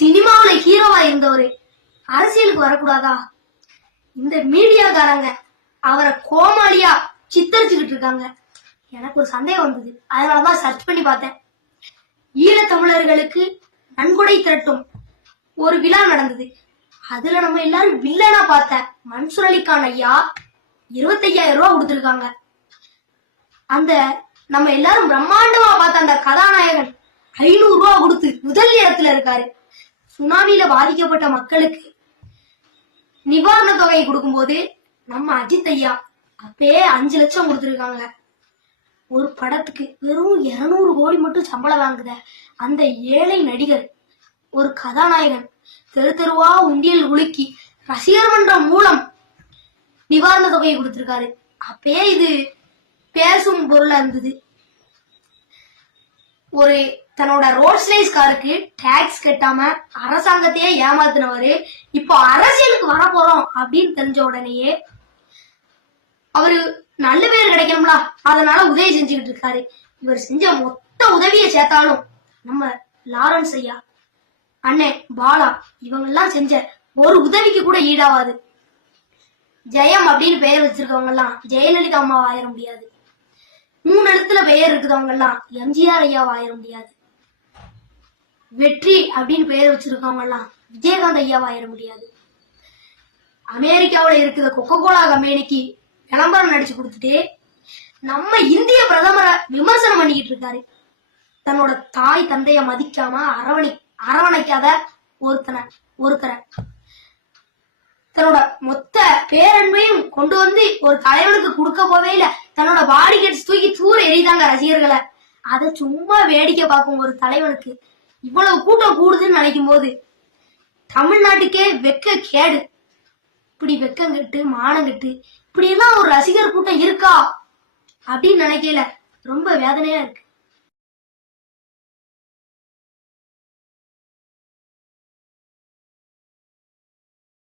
சினிமாவில ஹீரோவா இருந்தவரு அரசியலுக்கு வரக்கூடாதா? இந்த மீடியாக்காரங்க அவரை கோமாளியா சித்தரிச்சுக்கிட்டு இருக்காங்க. எனக்கு ஒரு சந்தேகம் வந்தது, அதனாலதான் சர்ச் பண்ணி பார்த்தேன். ஈழத்தமிழர்களுக்கு நன்கொடை திரட்டும் ஒரு விழா நடந்தது. அதுல நம்ம எல்லாரும் வில்லனா பார்த்த மன்சூர் அலிகான் ஐயா 25,000 ரூபாய் கொடுத்திருக்காங்க. அந்த நம்ம எல்லாரும் பிரம்மாண்டமா பார்த்த அந்த கதாநாயகன் 500 ரூபாய் கொடுத்து முதல் இடத்துல இருக்காரு. சுனாமியில பாதிக்கப்பட்ட மக்களுக்கு நிவாரண தொகையை கொடுக்கும் போது நம்ம அஜித் ஐயா அப்பயே 5 லட்சம் கொடுத்திருக்காங்க. ஒரு படத்துக்கு வெறும் 200 கோடி மட்டும் சம்பளம் வாங்குத அந்த ஏழை நடிகர் ஒரு கதாநாயகன் தெரு தெருவா உண்டியல் உலுக்கி ரசிகர் மன்றம் மூலம் நிவாரண தொகையை கொடுத்திருக்காரு. அப்பயே இது பேசும் பொருளா இருந்தது. ஒரு தன்னோட ரோல்ஸ் ரைஸ் காருக்கு டாக்ஸ் கட்டாம அரசாங்கத்தையே ஏமாத்தினவரு இப்போ அரசியலுக்கு வர போறோம் அப்படின்னு தெரிஞ்ச உடனேயே அவரு நல்ல பேர் கிடைக்கணும்ல, அதனால உதவி செஞ்சுக்கிட்டு இருக்காரு. இவர் செஞ்ச மொத்த உதவியை சேர்த்தாலும் நம்ம லாரன்ஸ் ஐயா, அண்ணே பாலா இவங்க எல்லாம் செஞ்ச ஒரு உதவிக்கு கூட ஈடாவாது. ஜெயம் அப்படின்னு பெயர் வச்சிருக்கவங்க எல்லாம் ஜெயலலிதா அம்மாவை ஆயிர முடியாது. 3 எழுத்துல பெயர் இருக்கிறவங்க எல்லாம் எம்ஜிஆர் ஐயாவை ஆயிர முடியாது. வெற்றி அப்படின்னு பெயர் வச்சிருக்கவங்க எல்லாம் விஜயகாந்த் ஐயாவை ஆயிர முடியாது. அமெரிக்காவில இருக்கிற கொக்கோ கோலா கம்பெனிக்கு விளம்பரம் நடிச்சு கொடுத்துட்டு நம்ம இந்திய பிரதமரை விமர்சனம் பண்ணிக்கிட்டு இருக்காரு. தன்னோட தாய் தந்தைய மதிக்காம அரவணைக்காத ஒருத்தரை தன்னோட மொத்த பேரன்பையும் கொண்டு வந்து ஒரு தலைவனுக்கு கொடுக்க போவே இல்ல, தன்னோட பாடி கேட்ஸ் தூக்கி தூர எரிதாங்க ரசிகர்களை. அதை சும்மா வேடிக்கை பார்க்கும் ஒரு தலைவனுக்கு இவ்வளவு கூட்டம் கூடுதுன்னு நினைக்கும் போது தமிழ்நாட்டுக்கே வெக்க கேடு. இப்படி வெக்கம் கெட்டு மானம் கெட்டு இப்படி எல்லாம் ஒரு ரசிகர் கூட்டம் இருக்கா அப்படின்னு நினைக்கல, ரொம்ப வேதனையா இருக்கு.